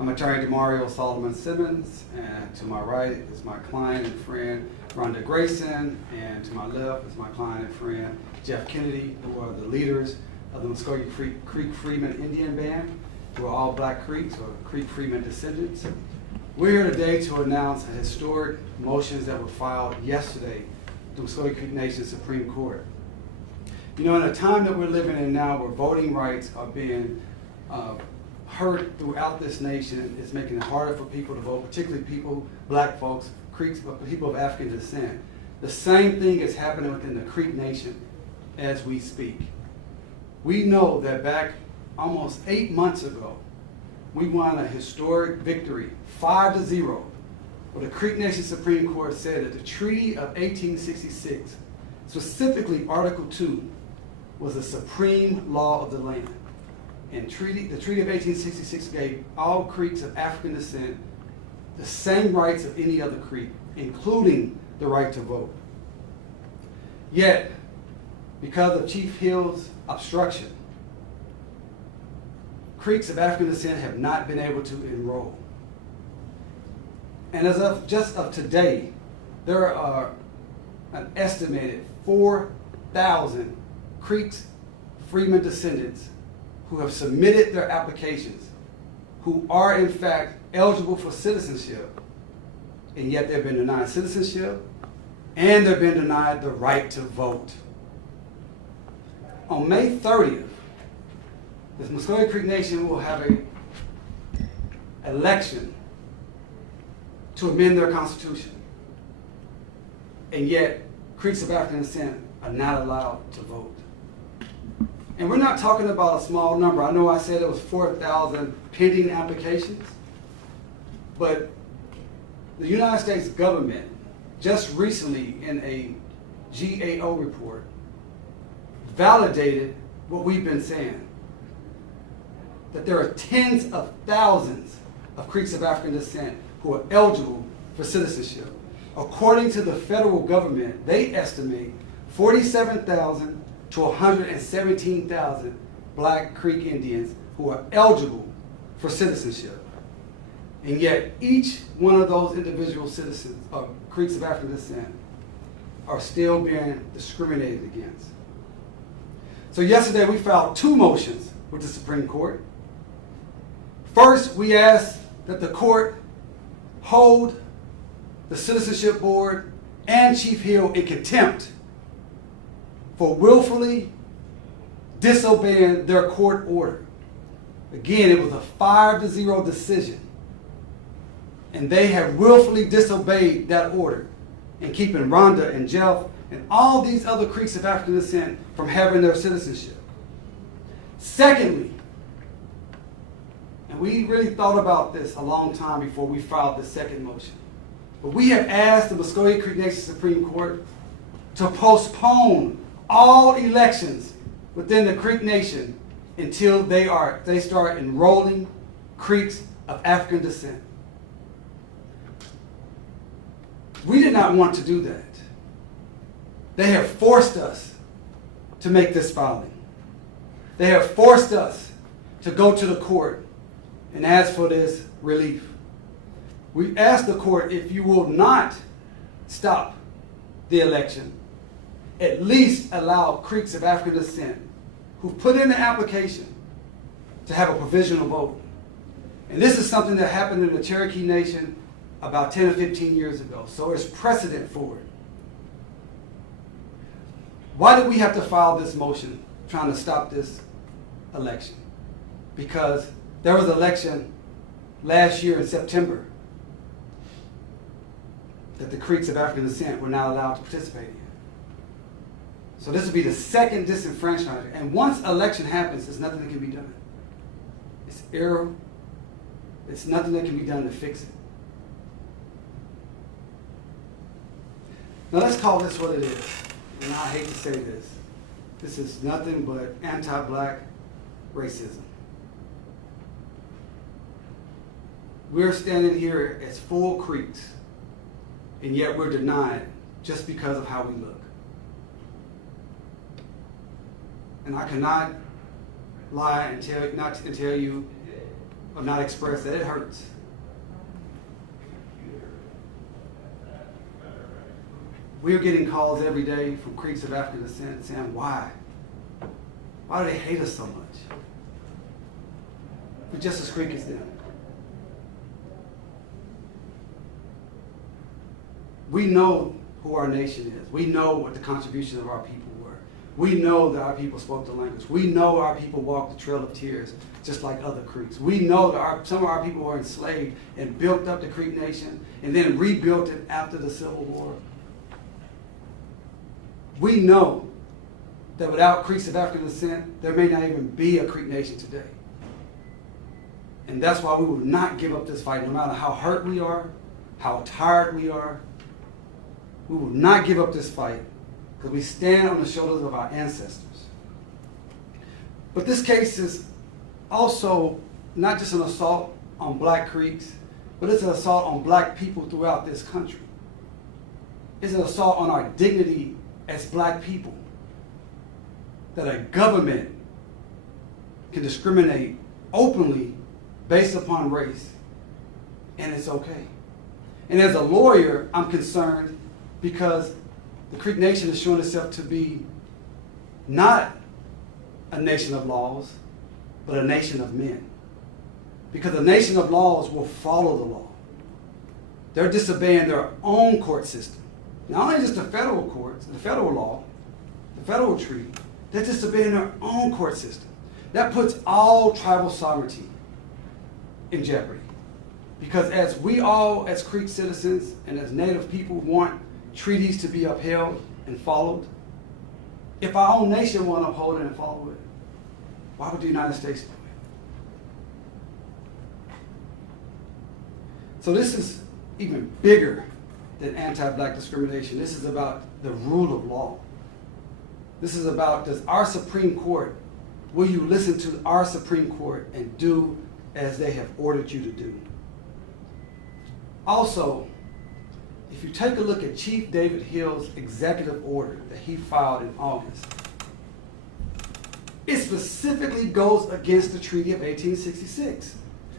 I'm attorney Demario Solomon Simmons, and to my right is my client and friend Rhonda Grayson, and to my left is my client and friend Jeff Kennedy, who are the leaders of the Muskogee Creek Freedman Indian Band, who are all Black Creeks or Creek Freedman descendants. We're here today to announce a historic motions that were filed yesterday to the Muskogee Creek Nation Supreme Court. You know, in a time that we're living in now where voting rights are being hurt throughout this nation, it's making it harder for people to vote, particularly people, Black folks, Creeks, people of African descent. The same thing is happening within the Creek Nation as we speak. We know that back almost 8 months ago, we won a historic victory, 5-0, where the Creek Nation Supreme Court said that the Treaty of 1866, specifically Article 2, was the supreme law of the land. And the Treaty of 1866 gave all Creeks of African descent the same rights of any other Creek, including the right to vote. Yet, because of Chief Hill's obstruction, Creeks of African descent have not been able to enroll. And as of just of today, there are an estimated 4,000 Creeks Freedman descendants who have submitted their applications, who are in fact eligible for citizenship, and yet they've been denied citizenship and they've been denied the right to vote. On May 30th, the Muskogee Creek Nation will have an election to amend their constitution, and yet Creeks of African descent are not allowed to vote. And we're not talking about a small number. I know I said it was 4,000 pending applications, but the United States government just recently in a GAO report validated what we've been saying, that there are tens of thousands of Creeks of African descent who are eligible for citizenship. According to the federal government, they estimate 47,000 to 117,000 Black Creek Indians who are eligible for citizenship. And yet each one of those individual citizens of Creeks of African descent are still being discriminated against. So yesterday we filed 2 motions with the Supreme Court. First, we asked that the court hold the Citizenship Board and Chief Hill in contempt for willfully disobeying their court order. Again, it was a 5-0 decision, and they have willfully disobeyed that order in keeping Rhonda and Jeff and all these other Creeks of African descent from having their citizenship. Secondly, and we really thought about this a long time before we filed the second motion, but we have asked the Muskogee Creek Nation Supreme Court to postpone all elections within the Creek Nation until they start enrolling Creeks of African descent. We did not want to do that. They have forced us to make this filing. They have forced us to go to the court and ask for this relief. We asked the court, if you will not stop the election, at least allow Creeks of African descent who put in the application to have a provisional vote. And this is something that happened in the Cherokee Nation about 10 or 15 years ago, so it's precedent for it. Why did we have to file this motion trying to stop this election? Because there was an election last year in September that the Creeks of African descent were not allowed to participate in. So this would be the second disenfranchisement. And once election happens, there's nothing that can be done. It's error. It's nothing that can be done to fix it. Now let's call this what it is. And I hate to say this. This is nothing but anti-Black racism. We're standing here as full Creeks, and yet we're denied just because of how we look. And I cannot lie and tell you or not express that, it hurts. We're getting calls every day from Creeks of African descent saying, why? Why do they hate us so much? We're just as Creek as them. We know who our nation is. We know what the contributions of our people were. We know that our people spoke the language. We know our people walked the Trail of Tears just like other Creeks. We know that some of our people were enslaved and built up the Creek Nation and then rebuilt it after the Civil War. We know that without Creeks of African descent, there may not even be a Creek Nation today. And that's why we will not give up this fight, no matter how hurt we are, how tired we are. We will not give up this fight because we stand on the shoulders of our ancestors. But this case is also not just an assault on black Creeks, but it's an assault on black people throughout this country. It's an assault on our dignity as black people. That a government can discriminate openly based upon race, and it's okay. And as a lawyer, I'm concerned because the Creek Nation has shown itself to be not a nation of laws, but a nation of men. Because a nation of laws will follow the law. They're disobeying their own court system. Not only just the federal courts, the federal law, the federal treaty, they're disobeying their own court system. That puts all tribal sovereignty in jeopardy. Because as we all, as Creek citizens and as Native people, want treaties to be upheld and followed, if our own nation won't uphold it and follow it, why would the United States do it? So this is even bigger than anti-black discrimination. This is about the rule of law. This is about, does our Supreme Court, will you listen to our Supreme Court and do as they have ordered you to do? Also, if you take a look at Chief David Hill's executive order that he filed in August, it specifically goes against the Treaty of 1866.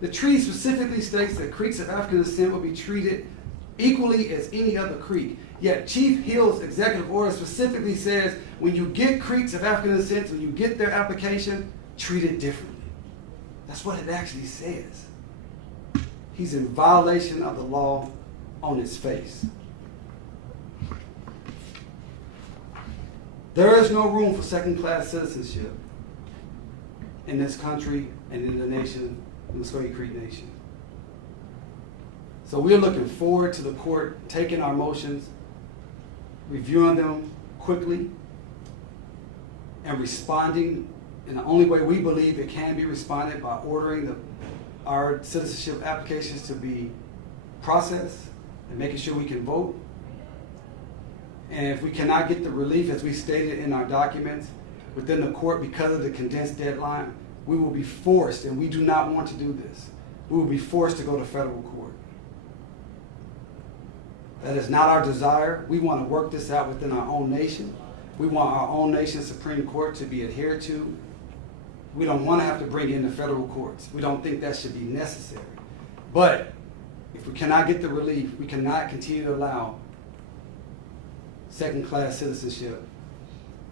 The treaty specifically states that Creeks of African descent will be treated equally as any other Creek. Yet Chief Hill's executive order specifically says when you get Creeks of African descent, when you get their application, treat it differently. That's what it actually says. He's in violation of the law on its face. There is no room for second-class citizenship in this country and in the nation, in the Muscogee Creek Nation. So we're looking forward to the court taking our motions, reviewing them quickly, and responding in the only way we believe it can be responded, by ordering our citizenship applications to be processed and making sure we can vote. And if we cannot get the relief, as we stated in our documents, within the court because of the condensed deadline, we will be forced, and we do not want to do this, we will be forced to go to federal court. That is not our desire. We want to work this out within our own nation. We want our own nation's Supreme Court to be adhered to. We don't want to have to bring in the federal courts. We don't think that should be necessary. But if we cannot get the relief, we cannot continue to allow second-class citizenship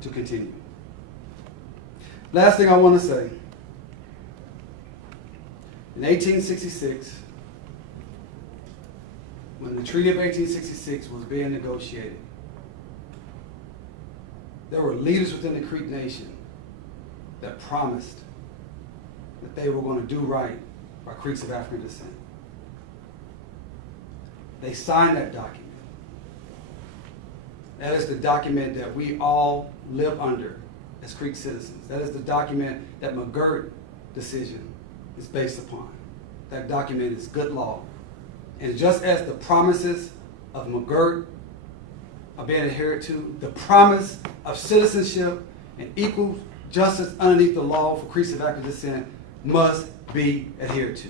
to continue. Last thing I want to say. In 1866, when the Treaty of 1866 was being negotiated, there were leaders within the Creek Nation that promised that they were going to do right by Creeks of African descent. They signed that document. That is the document that we all live under as Creek citizens. That is the document that McGirt decision is based upon. That document is good law. And just as the promises of McGirt are being adhered to, the promise of citizenship and equal justice underneath the law for Creeks of African descent must be adhered to.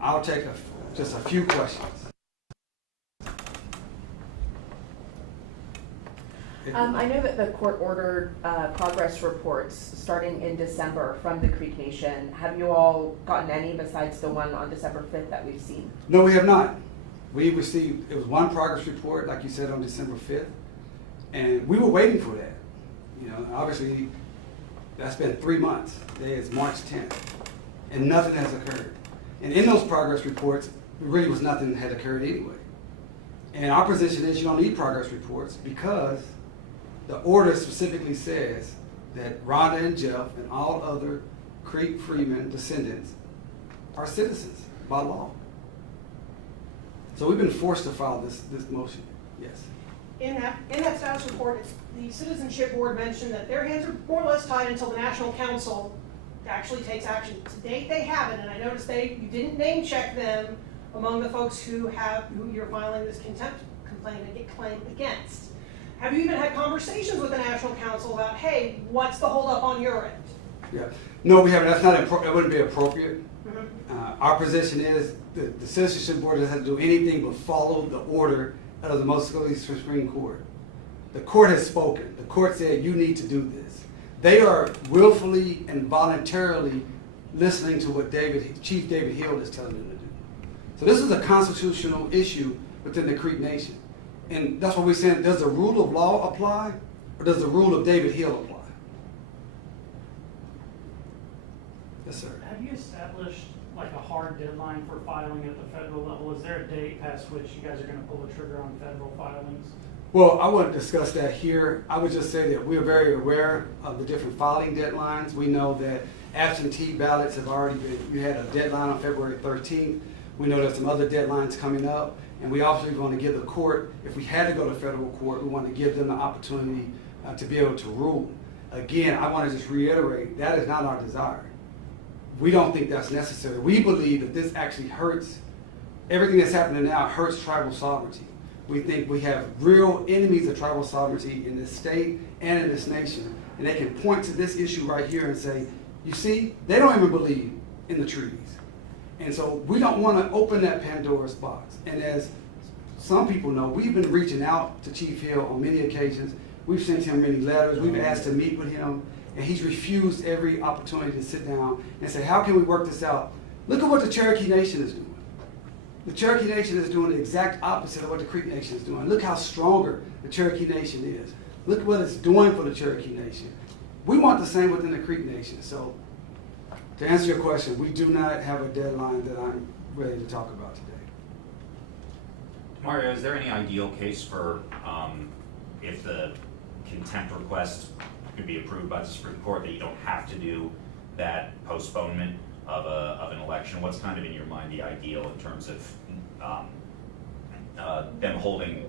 I'll take just a few questions. I know that the court ordered progress reports starting in December from the Creek Nation. Have you all gotten any besides the one on December 5th that we've seen? No, we have not. We received, it was one progress report, like you said, on December 5th, and we were waiting for that. You know, obviously, that's been 3 months. Today is March 10th, and nothing has occurred. And in those progress reports, really was nothing had occurred anyway. And our position is you don't need progress reports because the order specifically says that Rhonda and Jeff and all other Creek Freedman descendants are citizens by law. So we've been forced to file this motion, yes. In that status report, the Citizenship Board mentioned that their hands are more or less tied until the National Council actually takes action. To date, they haven't, and I noticed you didn't name check them among the folks who you're filing this contempt claim against. Have you even had conversations with the National Council about, hey, what's the holdup on your end? Yeah, no, we haven't. That's not. It wouldn't be appropriate. Mm-hmm. Our position is the Citizenship Board doesn't have to do anything but follow the order of the Mississippi Supreme Court. The court has spoken. The court said you need to do this. They are willfully and voluntarily listening to what Chief David Hill is telling them to do. So this is a constitutional issue within the Creek Nation. And that's what we're saying. Does the rule of law apply or does the rule of David Hill apply? Yes, sir. Have you established like a hard deadline for filing at the federal level? Is there a date past which you guys are going to pull the trigger on federal filings? Well, I wouldn't discuss that here. I would just say that we're very aware of the different filing deadlines. We know that absentee ballots have already been, you had a deadline on February 13th. We know there's some other deadlines coming up. And we obviously want to give the court, if we had to go to federal court, we want to give them the opportunity to be able to rule. Again, I want to just reiterate, that is not our desire. We don't think that's necessary. We believe that this actually hurts, everything that's happening now hurts tribal sovereignty. We think we have real enemies of tribal sovereignty in this state and in this nation. And they can point to this issue right here and say, you see, they don't even believe in the treaties. And so we don't want to open that Pandora's box. And as some people know, we've been reaching out to Chief Hill on many occasions. We've sent him many letters. We've asked to meet with him. And he's refused every opportunity to sit down and say, how can we work this out? Look at what the Cherokee Nation is doing. The Cherokee Nation is doing the exact opposite of what the Creek Nation is doing. Look how stronger the Cherokee Nation is. Look what it's doing for the Cherokee Nation. We want the same within the Creek Nation. So to answer your question, we do not have a deadline that I'm ready to talk about today. Mario, is there any ideal case for if the contempt request could be approved by the Supreme Court that you don't have to do that postponement of an election? What's kind of in your mind the ideal in terms of them holding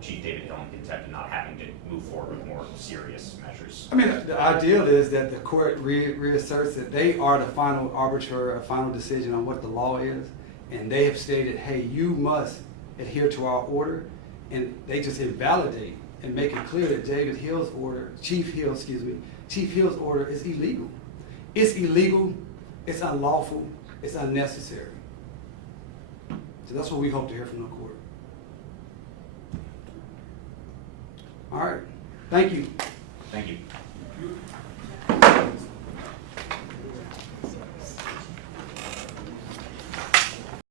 Chief David Hill in contempt and not having to move forward with more serious measures? I mean, the ideal is that the court reasserts that they are the final arbiter, a final decision on what the law is, and they have stated, hey, you must adhere to our order, and they just invalidate and make it clear that David Hill's order, Chief Hill's order is illegal. It's illegal, it's unlawful, it's unnecessary. So that's what we hope to hear from the court. All right, thank you. Thank you.